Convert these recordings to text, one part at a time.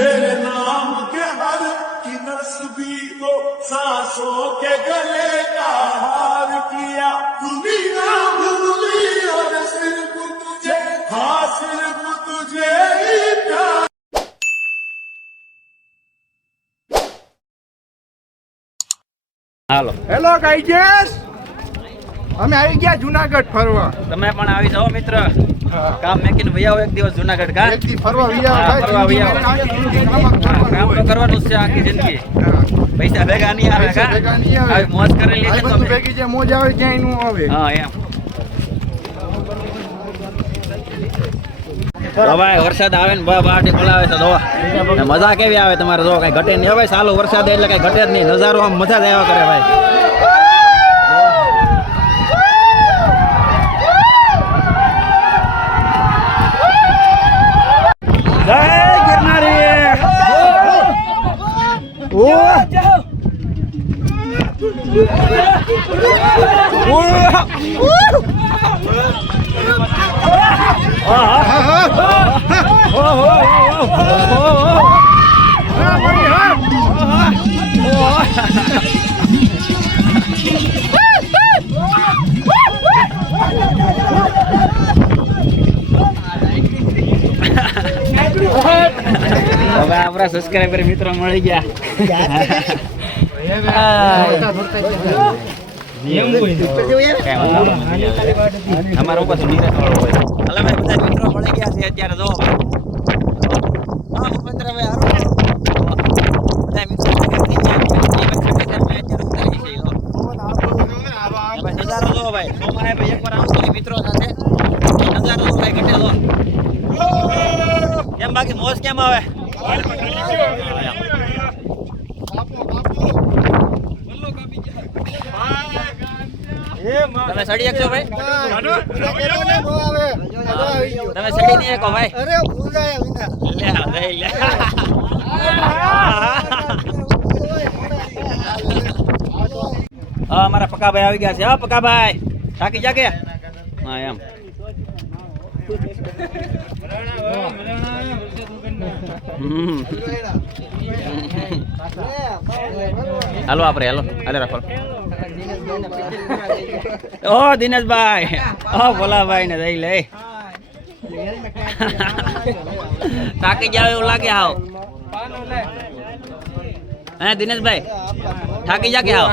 मेरे नाम के हर की नस्बी को सांसों के गले का हार किया दुनिया भूली और सिर्फ तुझे हाँ सिर्फ तुझे ही प्यार હાલો હેલો ગાઈજેસ અમે આવી ગયા જુનાગઢ ફરવા તમે પણ આવી જાઓ મિત્ર કામ મેકીને ભૈયા એક દિવસ જુનાગઢ કા? એકથી ફરવા વિયા હા, ફરવા વિયા. કામ કરવાનું તો કરવાનું છે આખી જિંદગી. પૈસા ભેગા નહીં આવે કા? ભેગા નહીં આવે. મોજ કરી લે તો ભેગી જે મોજ આવે ત્યાં નું આવે. હા એમ. ભાઈ વરસાદ આવે ને બા બાટી બોલાવે છે જો મજા કેવી આવે તમારે જો કઈ ઘટે નહીં. હવે સાલો વરસાદ એટલે કઈ ઘટે જ નહીં. નજારો આમ મજા જ આવ્યા કરે ભાઈ. આપણા સબસ્ક્રાઇબર મિત્રો મળી ગયા. અમારો ઉપર નીરજ વાળો હોય. હાલો ભાઈ બધા મિત્રો મળી ગયા છે અત્યારે જો. હા હારો બધા મિત્રો નજારો જો ભાઈ. સોમાએ ભાઈ એકવાર આવું મિત્રો સાથે. નજારો જો ભાઈ ઘટે જો. કેમ બાકી મોજ કેમ આવે તમે સડી એકશો ભાઈ? તમે સડી નહીં એકો ભાઈ. અરે લે લે. હા અમારા પકાભાઈ આવી ગયા છે. હા પકાભાઈ થાકી જા કે? હા, એમ. હાલો, આપણે, હાલો. હાલે રાખો ઓ દિનેશભાઈ. ઓ ભોલાભાઈ ને જઈ લે. થાકી જાવ એવું લાગે હાવ. હે દિનેશભાઈ? થાકી જા કે હાવ?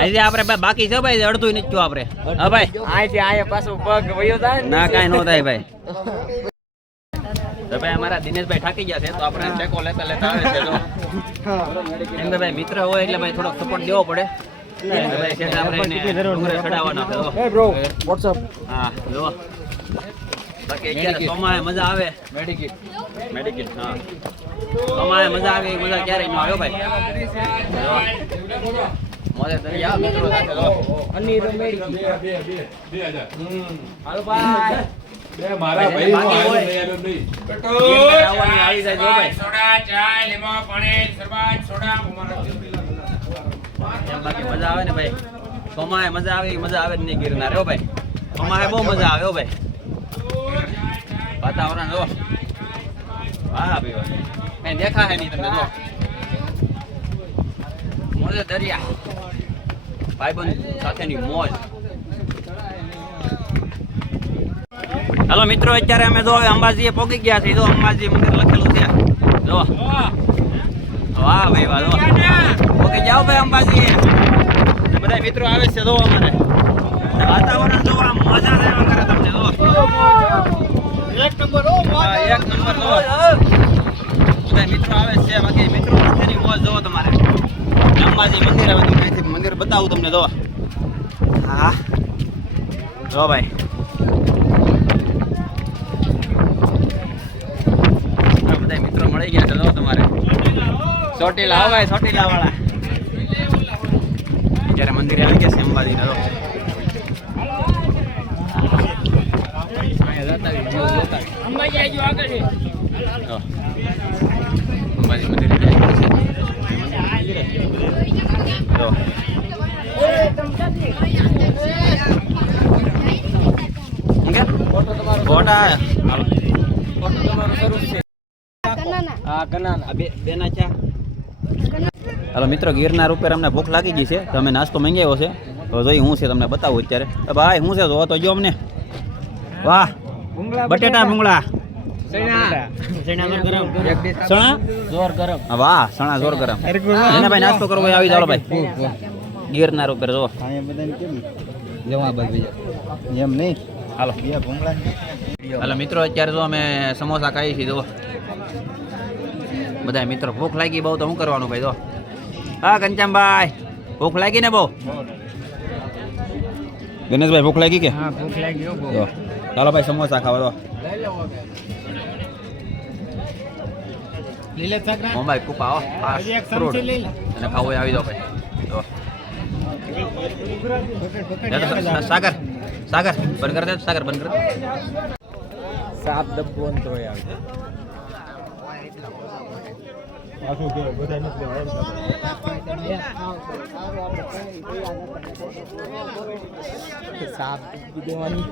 આજે આપણે ભાઈ બાકી છે ભાઈ અડધું નીચું આપણે. હા ભાઈ? અહીંથી અહીંયા પાછું પગ વયો થાય ના કાંઈ ન થાય ભાઈ. તો ભાઈ અમારા દિનેશભાઈ થાકી ગયા છે તો આપણે ટેકો લેતા લેતા આવે છે તો એમ ભાઈ મિત્ર હોય એટલે ભાઈ થોડોક સપોર્ટ દેવો પડે. સોમાએ મજા આવે. મેડિકિટ મેડિકલ હા. સોમાએ મજા આવે મજા ક્યારેય ન આવ્યો ભાઈ. જો. મોજે યાર મિત્રો સાથે જો અનીર મેડિકિટ. હાલો ભાઈ. બે મારા ભાઈ બાકી હોય. ગિરનાર આવવાની આવી જાય જો ભાઈ. સોડા ચા લીમો પાણી સરબત સોડા એમ બાકી મજા આવે ને ભાઈ? સોમાએ મજા આવે મજા આવે નહીં ગિરનાર, હો ભાઈ. સોમાએ બહુ મજા આવે વાતાવરણ જો વાહ ભાઈ, વાહ. કઈ ભાઈબંધ સાથેની મોજ. હાલો મિત્રો, અત્યારે અમે જો અંબાજીએ પહોંચી ગયા છીએ. જો અંબાજી મંદિર લખેલું છે. જો. વાહ ભાઈ, વાહ ઓકે જાઓ ભાઈ અંબાજી. બધા મિત્રો આવે છે જોવા અમારે વાતાવરણ જોવા મજા થાય આવ્યા કરે તમને જો એક નંબર ઓ એક નંબર જો બધા મિત્રો આવે છે બાકી મિત્રો સાથેની મોજ જોવો તમારે. અંબાજી મંદિર આવે તો અહીંથી મંદિર બતાવું તમને જો હા. જો ભાઈ. બધા મિત્રો મળી ગયા છે જો તમારે. ચોટીલા આવો ચોટીલા વાળા અત્યારે મંદિરે આવી ગયા છે અંબાજી જો અંબાજી આજુ આગળ છે. જો. અંબાજી મંદિરે. ફોટો તમારો શરૂ છે આ કનાના. આ બે બેના ચા હાલો મિત્રો ગિરનાર ઉપર અમને ભૂખ લાગી ગઈ છે તો અમે નાસ્તો મંગાવ્યો છે. તો જોઈ હું છે તમને બતાવું અત્યારે. ભાઈ હું છે? જો તો જો અમને. વાહ બટેટા ભૂંગળા વાહ ચણા જોર ગરમ. એને ભાઈ નાસ્તો કરવો આવી જાઓ ભાઈ. ગિરનાર ઉપર જો. એમ નહીં? હાલો. હાલો મિત્રો અત્યારે જો અમે સમોસા ખાઈએ છીએ જો બધા મિત્રો ભૂખ લાગી બહુ તો શું કરવાનું ભાઈ જો હા કંચનભાઈ ભૂખ લાગી ને બહુ? ગણેશભાઈ ભૂખ લાગી કે? હા ભૂખ લાગી હો બહુ. ચાલો ભાઈ સમોસા ખાવા દો. લીલે ચકરા મોબાઈલ કુપાઓ આ એક ફ્રૂટ. અને ખાવો આવી દો ભાઈ. સાગર સાગર બંધ કરી દે સાગર બંધ કરી દે. સાત ડબ્બો તો આવે. સાત સાફ દેવાની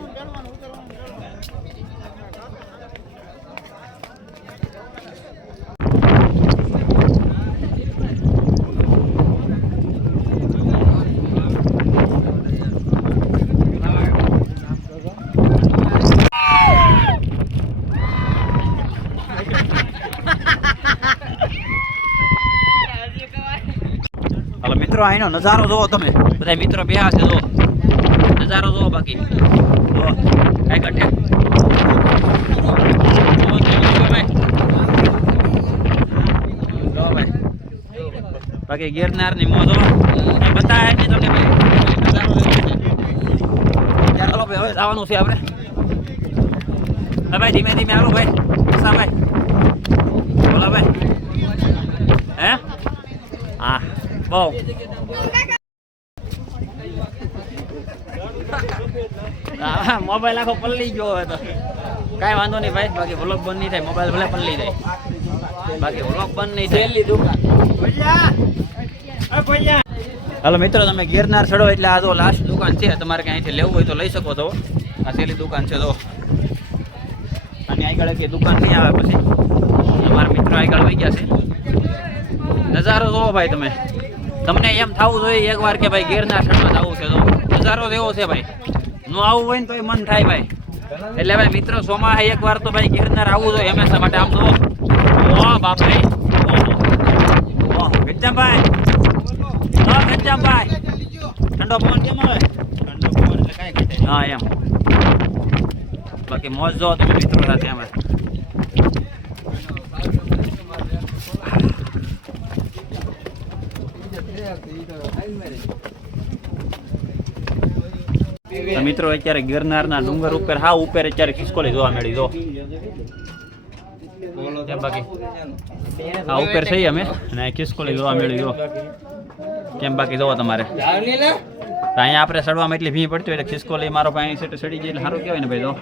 હાલો મિત્રો અહીંનો નજારો જોવો તમે. બધા મિત્રો બેહા છે જો નજારો જોવો બાકી. કઈ કટે બાકી ગિરનાર ગિરનારની મોજો બતાવે નહીં તમને છે. ચાલો હવે જવાનું છે આપણે. ભાઈ, ધીમે ધીમે હાલો ભાઈ. ભાઈ. બોલા ભાઈ હે હા બહુ મોબાઈલ આખો પલ્લી ગયો હવે તો. કાંઈ વાંધો નહીં ભાઈ બાકી વ્લોગ બંધ નહીં થાય મોબાઈલ ભલે પલ્લી જાય. બાકી વ્લોગ બંધ નહીં થાય. દુકાન. હાલો મિત્રો તમે ગિરનાર ચડો એટલે આ તો લાસ્ટ દુકાન છે તમારે ક્યાંયથી લેવું હોય તો લઈ શકો તો આ છેલ્લી દુકાન છે તો અને આગળ કે દુકાન નહીં આવે પછી. તમારા મિત્રો આગળ વહી ગયા છે. નજારો જોવો ભાઈ તમે. તમને એમ થવું જોઈએ એકવાર કે ભાઈ ગિરનાર ચડવા જવું છે તો નજારો એવો છે ભાઈ. નો આવવું હોય ને તોય મન થાય ભાઈ. એટલે ભાઈ મિત્રો એક એકવાર તો ભાઈ ગિરનાર આવવું જોઈએ હંમેશા માટે આમ તો. વાહ બાપ રે વાહ ગજ્જાભાઈ હા ગજ્જાભાઈ ઠંડો પવન કેમ આવે? ઠંડો પવન એટલે કાંઈ ઘટે હા એમ. બાકી મોજ જો તમે મિત્રો સાથે અમે મિત્રો અત્યારે ગિરનારના ડુંગર ઉપર હા ઉપર અત્યારે ખિસકોલી જોવા મળી જો. બાકી. હા ઉપર છીએ અમે. અને ખિસકોલી જોવા મળી જો. કેમ બાકી જોવો તમારે? અહીંયા આપણે સડવામાં એટલી ભીં પડતી હોય એટલે ખિસકોલી મારો પાણી સેટ સડી જાય એટલે સારું કહેવાય ને ભાઈ તો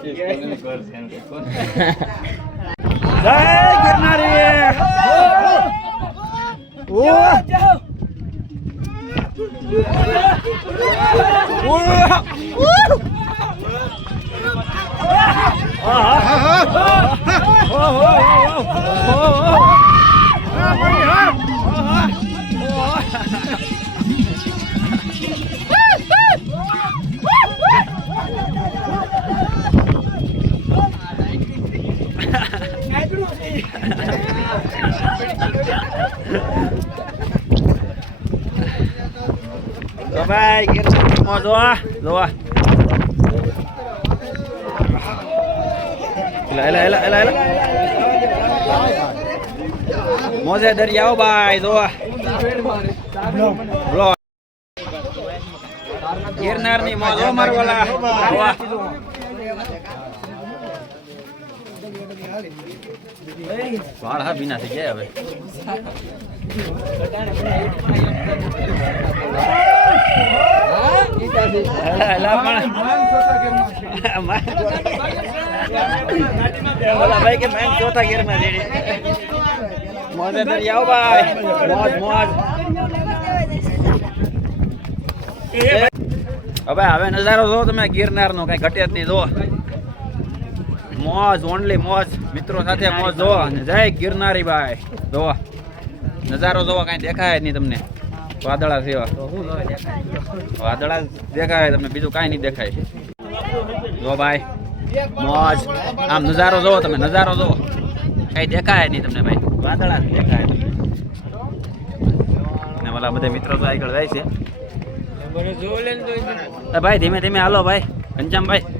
જય ગિરનારી તો ભાઈ ગિરનારની મોજ જોવા જોવા એલા એલા એલા એલા એલા મોજે દરિયાઓ ભાઈ જોવા બ્લો ગિરનારની મોજ મારવાલા વાળ ભીના થઈ ગયા હવે. ભાઈ કે મેં ચોથા મોજે દરિયાઓ ભાઈ મોજ મોજ હવે હવે નજારો જો તમે ગિરનાર નો કઈ ઘટે જ નહીં જો મોજ ઓનલી મોજ. મિત્રો સાથે મોજ જોવો. અને જય ગિરનારી ભાઈ જોવો નજારો જોવો કાંઈ દેખાય નહીં તમને. વાદળા સેવા વાદળા દેખાય તમને બીજું કાંઈ નહીં દેખાય. જો ભાઈ મોજ. આમ નજારો જોવો તમે નજારો જોવો. કાંઈ દેખાય નહીં તમને ભાઈ. વાદળા દેખાય. ને ઓલા બધા મિત્રો તો આગળ જાય છે. ભાઈ ધીમે ધીમે હાલો ભાઈ ઘનશ્યામભાઈ. એમ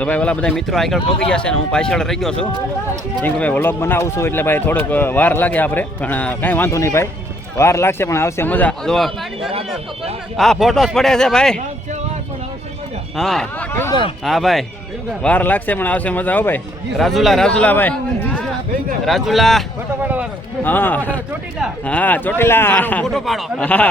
તો ભાઈ ઓલા બધા મિત્રો આગળ પહોંચી ગયા છે ને હું પાછળ રહી ગયો છું. કેમ કે ભાઈ વ્લોગ બનાવું છું એટલે ભાઈ થોડુંક વાર લાગે આપણે. પણ કાંઈ વાંધો નહીં ભાઈ. વાર લાગશે પણ આવશે મજા. જો હા ફોટોસ પડે છે ભાઈ. હા. હા ભાઈ. વાર લાગશે પણ આવશે મજા. હો ભાઈ. રાજુલા રાજુલા ભાઈ. રાજુલા. હા. હા, ચોટીલા. હા.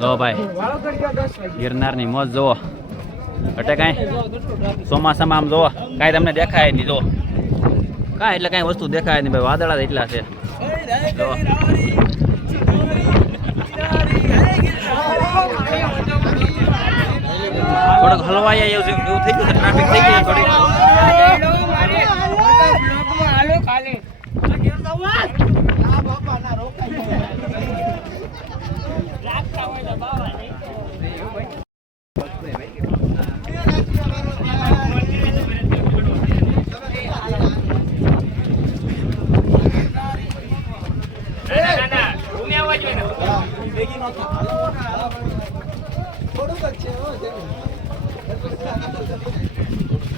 જો ભાઈ, ગિરનારની મોજ જુઓ. એટલે કાંઈ ચોમાસામાં આમ જુઓ. કાંઈ તમને દેખાય નહીં, જુઓ. કાંઈ એટલે કાંઈ વસ્તુ દેખાય નહીં, ભાઈ. વાદળા એટલા છે. થોડોક હલવાઈ એવું થઈ ગયું છે ટ્રાફિક થઈ ગયું થોડી ના, ના, ના. રૂમે આવવા જોઈએ ને.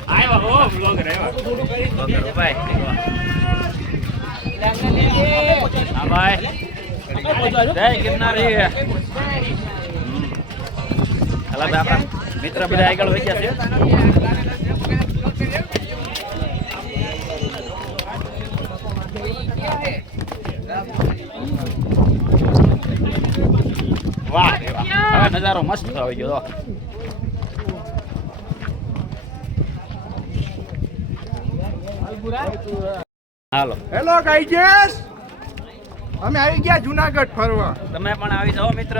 આવ્યા હો, vlogger આવ્યા. ઓકે, ભાઈ હા ભાઈ જય ગિરનારી હમ. હાલો ભાઈ આપણા મિત્ર બધા આગળ વહી ગયા છે વાહ. હવે નજારો મસ્ત આવી ગયો હાલો. હેલો ગાઈજેસ અમે આવી ગયા જુનાગઢ ફરવા. તમે પણ આવી જાઓ મિત્ર.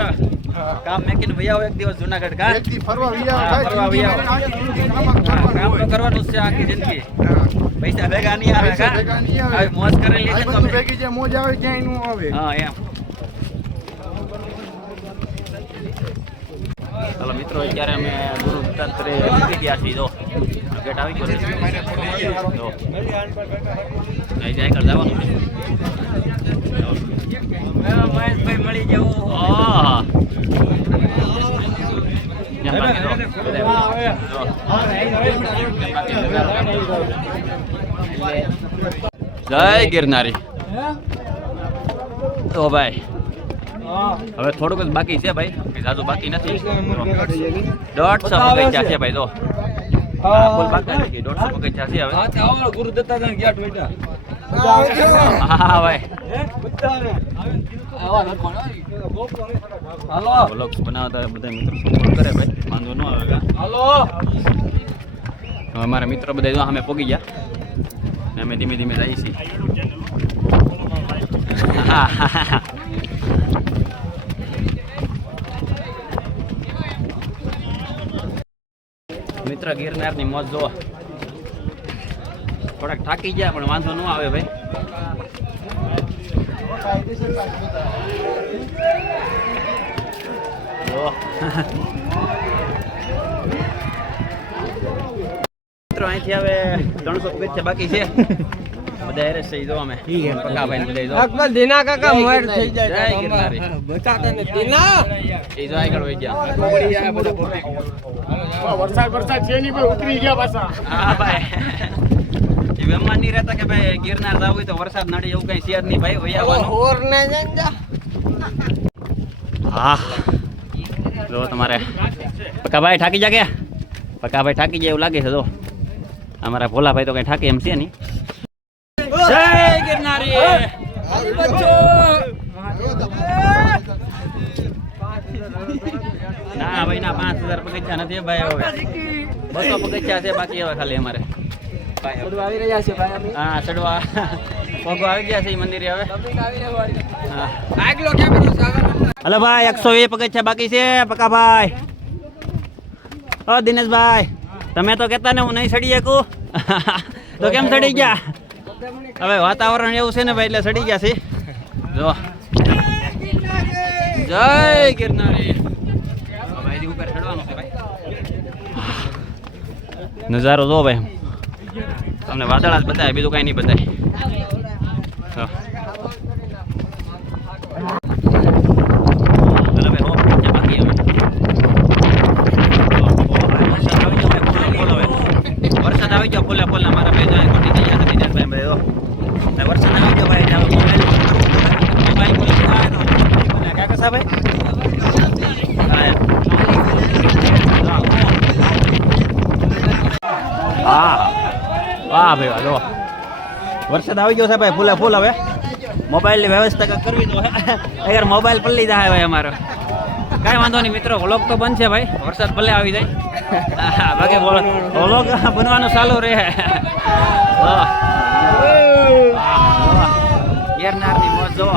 કામ મેકીને ભૈયા એક દિવસ જુનાગઢ કા? એકથી ફરવા વિયા ફરવા વિયા આખી કામ તો કરવાનું છે આખી જિંદગી. પૈસા ભેગા નહીં આવે કા? ભેગા નહીં આવે. મોજ કરી આ છે ભેગી જે મોજ આવે જાય નું આવે. હા એમ. ચાલો મિત્રો અત્યારે અમે ગુરુ દત્તાત્રેય મૂકી ગયા છીએ જો. મળી જવું. જય ગિરનારી તો ભાઈ હવે થોડુંક જ બાકી છે ભાઈ. જાજુ બાકી નથી. દોઢસો પગથિયા છે ભાઈ જો હા, કે હવે? ભાઈ. વ્લોગ્સ બનાવતા બધા મિત્રો સપોર્ટ કરે ભાઈ. વાંધો ન આવે? હવે અમારા મિત્રો બધા જો અમે પોગી ગયા. ને અમે ધીમે ધીમે જઈએ છીએ. હા, હા, હા. મિત્ર ગિરનારની મોજ જો થોડાક થાકી ગયા પણ વાંધો ન આવે ભાઈ. મિત્રો અહીંથી હવે ત્રણસો પગથિયા બાકી છે. બધા છે જો અમે. પકાભાઈ ને બધા જો. અકબર દીના કાકા મોર થઈ જય ગિરનારી. બચાતા ને દીના. ઈ જો આગળ વહી ગયા. વરસાદ વરસાદ છે નહીં ભાઈ ઉતરી ગયા પાછા. હા ભાઈ. એ વેમમાં નહીં રહેતા કે ભાઈ ગિરનાર જવું હોય તો વરસાદ નડે એવું કઈ શેર નહીં ભાઈ જંજા હા. જો તમારે પકાભાઈ થાકી જા ગયા પકાભાઈ થાકી જાય એવું લાગે છે જો. અમારા ભોલાભાઈ તો કઈ થાકે એમ છે નહીં. જય ગિરનારી ના ભાઈ ના પાંચ હજાર પગથિયા નથી ભાઈ હવે. બસો પગથિયા છે બાકી હવે ખાલી અમારે. આવી રહ્યા છે ભાઈ હા ચડવા. પગો આવી ગયા છે મંદિરે હવે. હલો ભાઈ એકસો વીસ પગથિયા બાકી છે પકાભાઈ ઓ દિનેશભાઈ તમે તો કહેતા ને હું નહીં સડી શકું. તો કેમ સડી ગયા? હવે વાતાવરણ એવું છે ને ભાઈ એટલે સડી ગયા છે. જો. જય ગિરનારી હવે ભાઈ ઉપર ચડવાનું છે ભાઈ નજારો જો ભાઈ. તમને વાદળા જ બતાવે બીજું કઈ નહીં બતાવે હા Hello, ભાઈ, હો, ત્યાં બાકી હવે. વરસાદ આવી ગયો ફૂલે ફૂલ મારા ભાઈ જાય કોટી થઈ જશે બીજા ભાઈ ભાઈ જો. ને વરસાદ આવી ગયો ભાઈ જાવ મોબાઈલ મોબાઈલ ખોલી જાય તો મને ક્યાં કસા ભાઈ હા વાહ ભાઈ, વાહ જો વરસાદ આવી ગયો છે ભાઈ, ફૂલે ફૂલ હવે. મોબાઈલની વ્યવસ્થા કરવી તો અગર મોબાઈલ પલ્લી જાય ભાઈ અમારો. કાંઈ વાંધો નહીં મિત્રો, વ્લોગ તો બનશે ભાઈ. વરસાદ ભલે આવી જાય. બાકી વ્લોગ બનવાનું ચાલુ રહે. વાહ. ગિરનારની મોજ, જુઓ.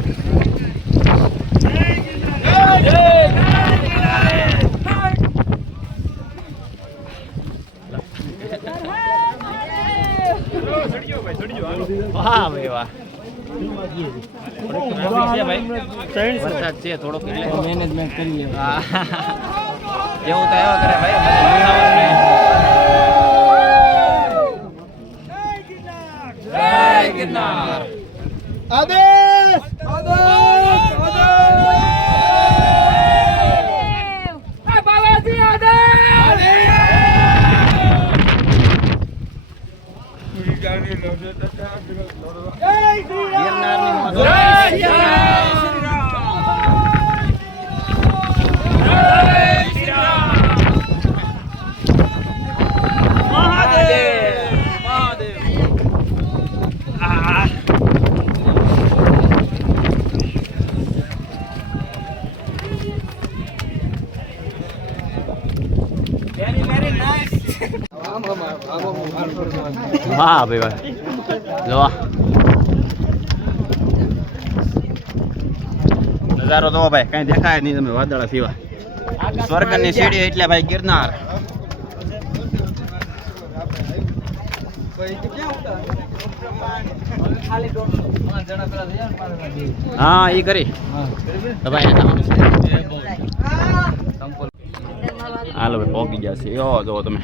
વાહ ભાઈ વાહ છે થોડોક એટલે મેનેજમેન્ટ તો એવા ભાઈ નજારો તો ભાઈ કઈ દેખાય નહીં તમે વાદળા સિવાય. સ્વર્ગની સીડી એટલે ભાઈ ગિરનાર. હા એ કરી. તો ભાઈ હાલો ભાઈ પોકી ગયા છે. જો તમે.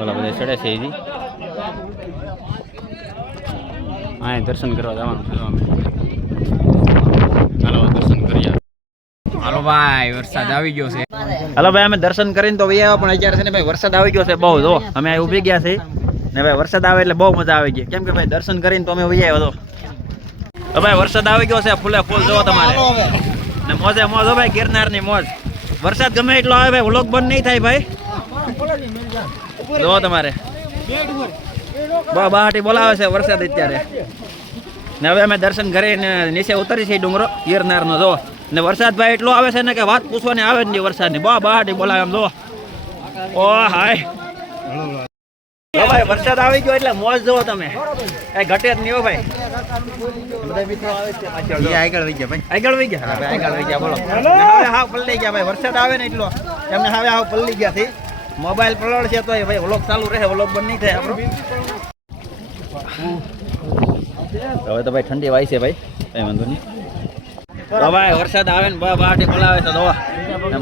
ઓલા બધા ચડે છે એજી હા દર્શન કરવા જવાનું છે હાલો ભાઈ, વરસાદ આવી ગયો છે. હાલો ભાઈ, અમે દર્શન કરીને તો આવ્યા, પણ અત્યારે ભાઈ વરસાદ આવી ગયો છે બહુ, જો. અમે ઊભી ગયા છે ને ભાઈ, વરસાદ આવે એટલે બહુ મજા આવી ગઈ. કેમ કે ભાઈ, દર્શન કરીને તો અમે આવ્યો તો ભાઈ, વરસાદ આવી ગયો છે ફૂલે ફૂલ જો તમારે. ને મોજે મોજ ભાઈ, ગિરનારની મોજ. વરસાદ ગમે એટલો આવે ભાઈ વ્લોગ બંધ નહીં થાય ભાઈ. જો તમારે. બા બહાટી બોલાવે છે વરસાદ અત્યારે. ને હવે અમે દર્શન કરીને નીચે ઉતરી છે ડુંગરો ગિરનારનો જો. ને વરસાદ ભાઈ એટલો આવે છે ને કે વાત પૂછવાની આવે જ નહીં વરસાદની. બા બહાટી બોલાવે આમ જો. ઓ હાય. ભાઈ વરસાદ આવી ગયો એટલે મોજ જોવો તમે. એ ઘટે જ નહીં હો ભાઈ. આવે. આગળ વહી ગયા ભાઈ. આગળ વહી ગયા? હા આગળ વહી ગયા બોલો. ને પલ્લી ગયા ભાઈ વરસાદ આવે ને એટલો. એમને હવે હાવ પલ્લી ગયા થી. મોબાઈલ પલળ છે તો ભાઈ વ્લોગ ચાલુ રહે વ્લોગ બંધ નહીં થાય આપણો. હવે તો ભાઈ ઠંડી વાય છે ભાઈ. કઈ વાંધો નહીં. ભાઈ, વરસાદ આવે ને બા બાટી બોલાવે છે તો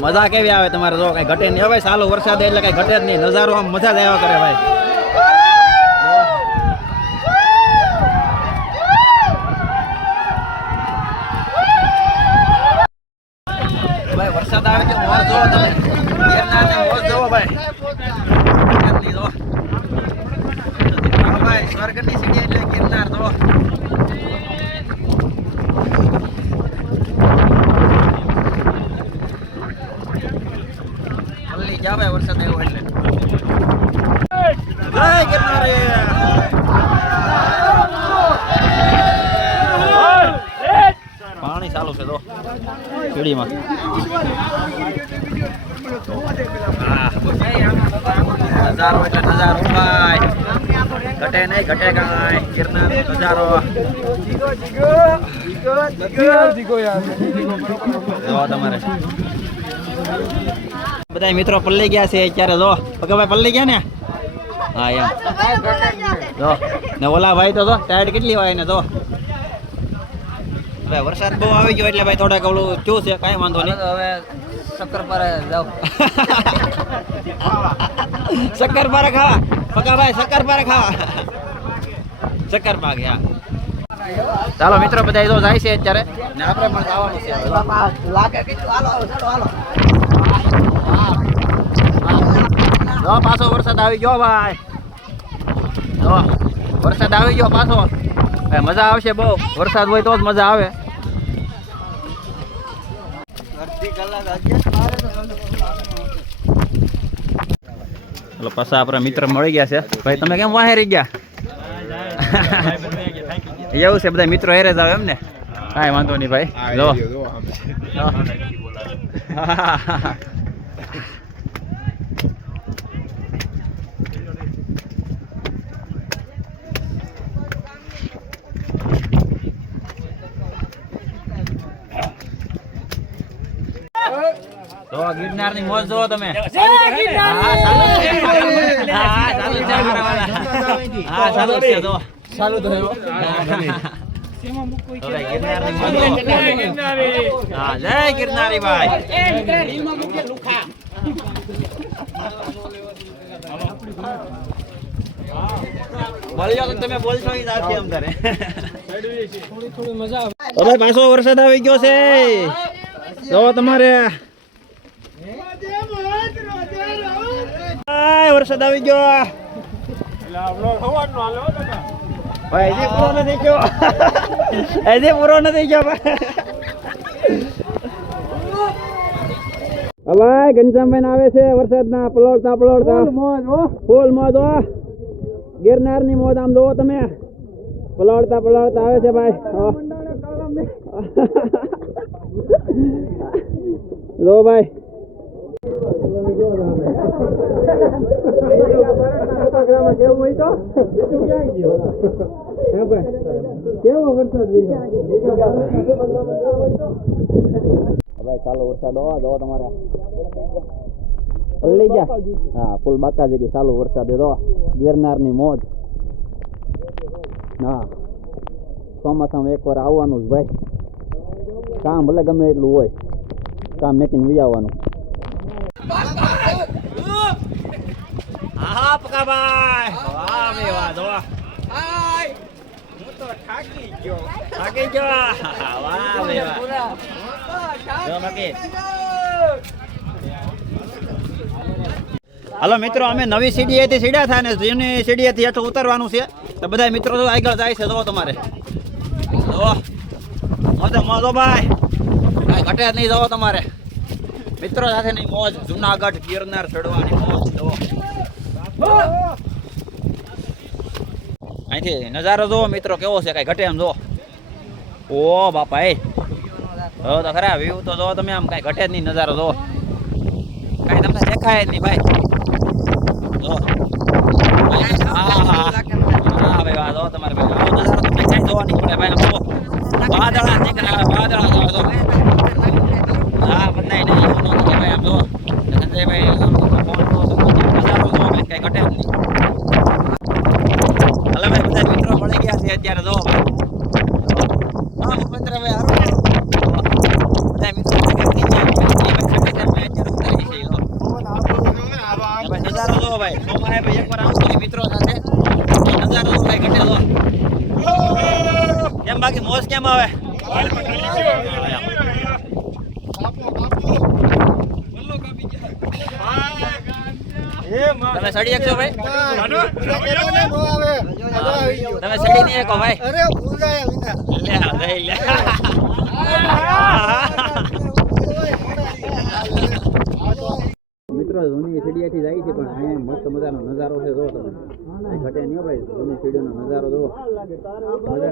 મજા કેવી આવે તમારે જો, કઈ ઘટે નહીં. હવે સાલો વરસાદ એટલે કઈ ઘટે નહીં. નજારો આમ મજા જ કરે ભાઈ. વરસાદ આવે છે તમે ગિરનાર ને મોજ જોવો ભાઈ ગિરનારની જો. હા ભાઈ સ્વર્ગની સીડી એટલે ગિરનાર જો જલ્દી જા ભાઈ વરસાદ આવ્યો એટલે જય ગિરનારી પાણી ચાલુ છે તો સીડીમાં હા. નજારો એટલે ઘટે નહીં ઘટે કાંઈ ગિરનાર નજારો બધા મિત્રો પલ્લી ગયા છે અત્યારે જો પગે ભાઈ પલ્લી ગયા ને હા એમ જો ને ઓલા ભાઈ તો જો ટાયર કેટલી હોય ને તો હવે વરસાદ બહુ આવી ગયો એટલે ભાઈ થોડાક ઓલું શું છે કાંઈ વાંધો નહીં હવે શક્કરપારા જાવ શક્કરપારા ખાવા. પકા ભાઈ શક્કરપારા ખાવા. શક્કરપાક હા ચાલો મિત્રો બધા તો જાય છે અત્યારે. ને આપણે પણ જવાનું છે લાગે કીધું હાલો ચાલો હાલો. જો પાછો વરસાદ આવી ગયો ભાઈ. જો વરસાદ આવી ગયો પાછો. મજા આવશે બહુ. વરસાદ હોય તો જ મજા આવે. એટલે પાછા આપણા મિત્ર મળી ગયા છે. ભાઈ તમે કેમ વાહેરી ગયા? એવું છે બધા મિત્રો હેરે જ આવે એમ ને કાંઈ વાંધો નહીં ભાઈ. જો હા. તો ગિરનારની મોજ જોવો તમે. હા, ચાલુ છે. જો ચાલુ તો જય ગિરનારી. ભાઈ. તમે તો ભાઈ પાછો વરસાદ આવી ગયો છે. જો તમારે. આય વરસાદ આવી ગયો. ભાઈ હજી પૂરો નથી ગયો હજી પૂરો નથી ગયો ભાઈ ભાઈ ઘનશ્યામભાઈ આવે છે વરસાદના પલોળતા પલોળતા ફૂલ મોજ હો. ગિરનારની મોજ આમ જોવો તમે. પલોળતા પલોળતા આવે છે ભાઈ. લો ભાઈ. ભાઈ, ચાલો વરસાદ હોવા દો તમારે. પલ્લી ગયા? હા, ફૂલ બાકા જગ્યાએ ચાલુ વરસાદ દો ગિરનારની મોજ. હા. ચોમાસામાં એકવાર આવવાનું જ ભાઈ. કામ ભલે ગમે એટલું હોય. કામ મેકીને વી આવવાનું હા પકાભાઈ વાહ બે વાહ. જો થાકી ગયો. વાહ બે વાહ જો બાકી. હાલો મિત્રો અમે નવી સીડીએથી સીડ્યા થાય ને જૂની સીડીએથી હેઠું ઉતરવાનું છે. તો બધા મિત્રો તો આગળ જાય છે જો તમારે. જો મોજો મોજો ભાઈ. ઘટે જ નહીં જવો તમારે. મિત્રો સાથેની મોજ, જુનાગઢ ગિરનાર ચડવાની મોજ, જો. અહીંથી નજારો જોવો મિત્રો, કેવો છે, કઈ ઘટે એમ જો ઓ બાપા, એ. હવે તો ખરા વ્યૂ તો જો તમે આમ, કાંઈ ઘટે જ નહીં નજારો જો કાંઈ તમને દેખાય જ નહીં, ભાઈ. જો હા, ભાઈ જો તમારે, ભાઈ. નજારો તમને ક્યાંય જોવા નહીં. ભાઈ, આમ જુઓ. વાદળા નીકળ્યા જો જો હા બધાય નહીં. એવું ન થાય ભાઈ આમ જુઓ સંજયભાઈ ફોન તો નજારો જોવો ભાઈ કાંઈ ઘટે જ નહીં. હાલો ભાઈ બધા મિત્રો મળી ગયા છે અત્યારે જો હા ભૂપેન્દ્રભાઈ હારું ને? બધા મિત્રો ભાઈ જો. નજારો જો ભાઈ. સોમાએ ભાઈ એકવાર આવતો મિત્રો સાથે. નજારો જો ભાઈ ઘટે જો કેમ બાકી મોજ કેમ આવે. તમે સડી શકશો ભાઈ? તમે સડી નહીં શકો ભાઈ. અરે ભૂલાયા વિના. લે લઈ લે. મિત્રો જૂની સીડીયાથી જાય છે પણ અહીંયા મસ્ત મજાનો નજારો છે જો તમે. ઘટે નહીં ભાઈ જૂની સીડીનો નજારો જોવો મજા